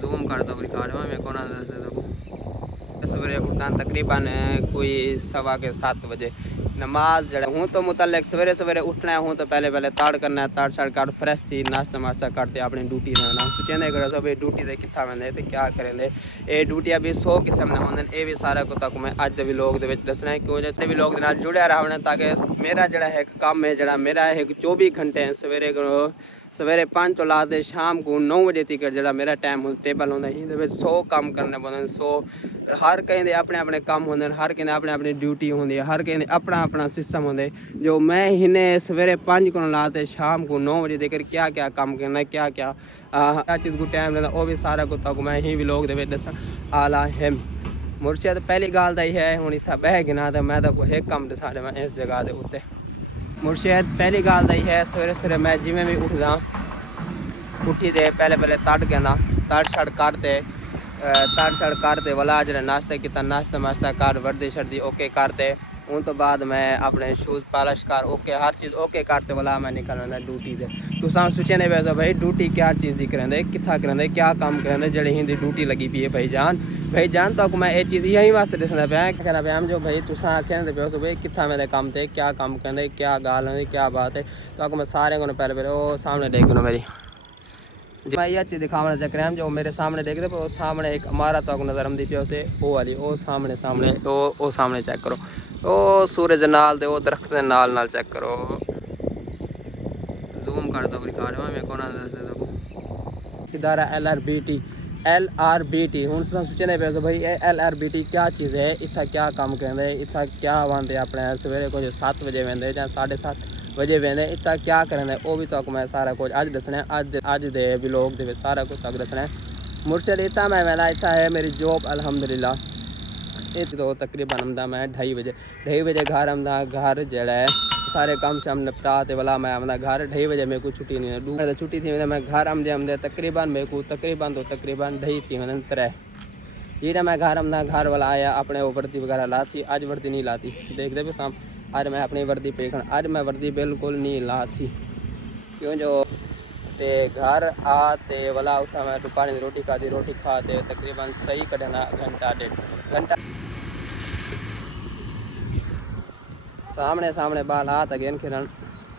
Zoom कर दो दिखा रहा हूँ मैं कौन देखो। सवेरे उठता तकरीबन कोई 7:15 नमाज जड़ा हूँ तो मुतलक सवेरे सवेरे उठना है हूँ तो पहले ताड़ करना है ताड़ शाड़ कर फ्रैश थी नाश्ता वास्ता करते अपनी ड्यूटी रहना सोचेंदे करो सब ड्यूटी से कितना वेंदे तो क्या करेंगे ये ड्यूटियाँ भी 100 किस्म ने होंगे ये भी सारा को तक मैं अज भी लोग दसना है क्यों जितने भी लोग जुड़े रहना ताकि मेरा जड़ा है काम है जड़ा मेरा एक 24 घंटे सवेरे 5 तो ला दे शाम को 9 बजे तक जड़ा मेरा टाइम टेबल होंगे 100 काम करने पौधे 100 हर कहीं दे अपने अपने काम होंगे हर कहीं अपने अपनी ड्यूटी होंगी हर कहीं अपना अपना सिस्टम होंगे जो मैं इन्हें सवेरे 5 को लाते शाम को 9 बजे देकर क्या क्या काम करना क्या क्या चीज़ को टाइम लगता वो भी सारा कुछ तक मैं ही भी लोग दस आला है मुर्शिद पहली गाल तो है हूँ इतना बह गिना तो मैं तो एक कम दसा मैं इस जगह के उत्ते मुर्शिद पहली गाल तो है सवेरे सवेरे मैं जिमें भी उठदा उठी दे पहले तड़ कहना तड़ छड़ करते ताड़ छड़ करते वाला जो नाश्ता किया नाश्ता वास्ता कर वर्दी शर्दी ओके करते उन तो बाद मैं अपने शूज़ पॉलिश कर ओके हर चीज़ ओके करते वाला मैं निकलना ड्यूटी से तो सोचे नहीं वैसा भाई ड्यूटी क्या चीज़ की करेंगे कितना करेंगे क्या काम करेंगे जड़ी हिंदी ड्यूटी लगी पी है भाई जान तो मैं ये चीज़ यही वास्ते दसना पाया कहना पाया जो भाई तुम आखिर पे भाई कितना मेरे काम थे क्या काम करेंगे क्या गाल है क्या बात है तो मैं सारे को पहले वो सामने देखो मेरी मैं यह चीज़ दिखाने चक्कर है जो मेरे सामने देखते वो सामने एक इमारत तो नज़र आती पी उसे वो वाली वो सामने वो सामने चेक करो वो सूरज नाल दे वो दरख्त के नाल चेक करो जूम कर दो दिखा रहा हूँ मैं कौन देखो इदारा LRBT हूँ तुम सोचने पे भाई LRBT क्या चीज़ है इतना क्या काम करेंगे इतना क्या आते अपने सवेरे को 7 बजे वेंदे या 7:30 बजे वेंदे इतना क्या करेंगे वो भी तक मैं सारा कुछ अज दसना अज दे व्लॉग दे सारा कुछ तक दसना है मुर्शिद इतना मैं वेला इतना है मेरी जॉब अल्हम्दुलिल्लाह ये तो तकरीबन आमदा मैं 2:30 बजे घर आमदा घर जड़ा है सारे काम शाम निपटा ते वाला मैं आमदा घर 2:30 बजे मेरे को छुट्टी नहीं है छुट्टी थी मैं घर आमदे तकरीबन मेरे को तकरीबन 2:30 थी मैंने 3 ये मैं घर आमदा घर वाला आया अपने वो वर्दी वगैरह लाती अज वर्दी नहीं लाती देखते पे शाम अज मैं अपनी वर्दी पेखन अज मैं वर्दी बिल्कुल नहीं लाती क्यों जो ते घर आते वाला उठा मैं पानी रोटी खाती रोटी खाते तकरीबन सही कढ़ना घंटा 1.5 घंटा सामने बाल आत गेंद खेलन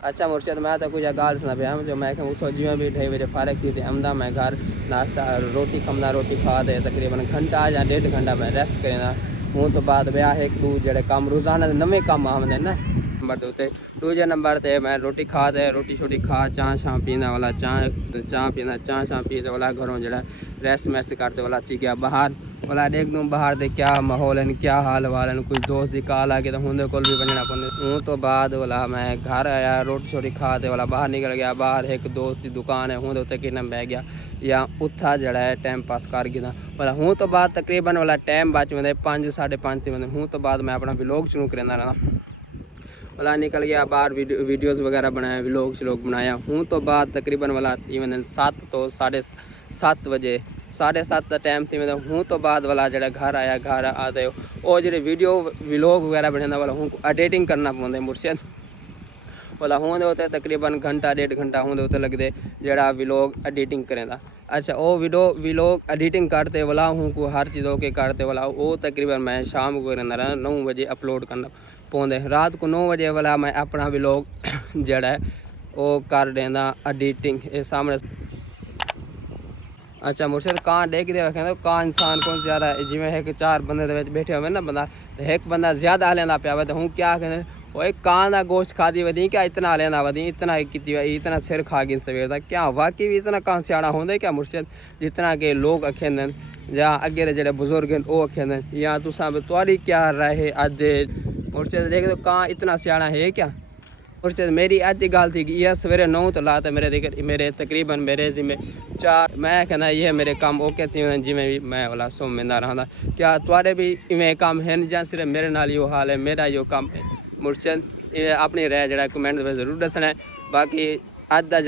अच्छा मुर्शिद मैं तो कुछ गाल सुना पाया जो मैं उठो जिमें भी 2:30 बजे फारग थी अमदा मैं घर नाश्ता रोटी खमदा रोटी खा दे तकरीबन घंटा या 1.5 घंटा मैं रेस्ट करना हूँ तो बाद ब्याह एक दू जड़े काम रोज़ाना नवे काम आमदे ना नंबर दे दूजे नंबर ते मैं रोटी खा दे रोटी छोटी खा चाह शाह पीना वाला चाह पीना चाह शाह पीते वाला घरों जड़ा रेस्ट मैस्ट करते वाला ची गया बाहर वाला देख दूँ बाहर दे क्या माहौल है क्या हाल वाल है कुछ दोस्त की कॉल आ गई तो होंगे कोल भी बनना पौंदे हूँ तो बाद वाला मैं घर आया रोटी छोटी खा दे वाला बाहर निकल गया बाहर एक दोस्त की दुकान है हूँ तो उत्ते किन्ना बह गया या उत्था जड़ा है टाइम पास कर गया वाला हूँ तो बाद तकरीबन वाला टाइम बच में 5 5:30 बंदे हूँ तो बाद मैं अपना व्लॉग शुरू करना रहा वाला निकल गया बाहर वीडियोस वगैरह बनाया व्लॉग श्लॉग बनाया हूँ तो बाद तकरीबन वाला 7 तो 7:30 बजे 7:30 का टाइम थी मतलब हूँ तो बाद वाला जरा घर आया घर आते और जो वीडियो व्लॉग वगैरह बनाना वाला हूँ एडिटिंग करना पौंदे मुर्शिद वाला हूँ होते तकरीबन घंटा 1.5 घंटा होते लगते जरा व्लॉग एडिटिंग करें अच्छा वो व्लॉग एडिटिंग करते वाला हूँ को हर चीज़ों के करते वाला वो तकरीबन मैं शाम को करना रहा 9 बजे अपलोड करना पौंदे रात को 9 बजे वाला मैं अपना व्लॉग जड़ा है वो कर देना एडिटिंग ये सामने अच्छा मुर्शिद कां देख दे कहते कां इंसान कौन ज़्यादा जिमें है कि 4 बंदे बैठे हुए ना बंदा तो एक बंदा ज़्यादा लेना पाया तो हूँ क्या कहते वो एक कां का गोश्त खा दी वधी क्या इतना लेना वधी इतना की इतना सिर खा गई सवेर का क्या वाकई भी इतना कां स्याणा होंगे क्या मुर्शिद जितना के लोग आखेंदे या अगे दे जेडे बुजुर्ग हैं वो आखेंदे या तुसा तुआरी क्या रहे अज मुर्शिद देख दो कां इतना स्याणा है क्या मुर्शिद मेरी अज की गल थी कि यह सवेरे 9 तो लाता मेरे तकरीबन मेरे जिम्मे 4 मैं कहना ये मेरे काम ओके थी जिमें भी मैं वाला सोमेंदा रहा क्या तुआरे भी इवें काम है या सिर्फ मेरे नाल यो हाल है मेरा यो काम है मुर्शिद अपनी राय जरा कमेंट में जरूर दसना है बाकी अज का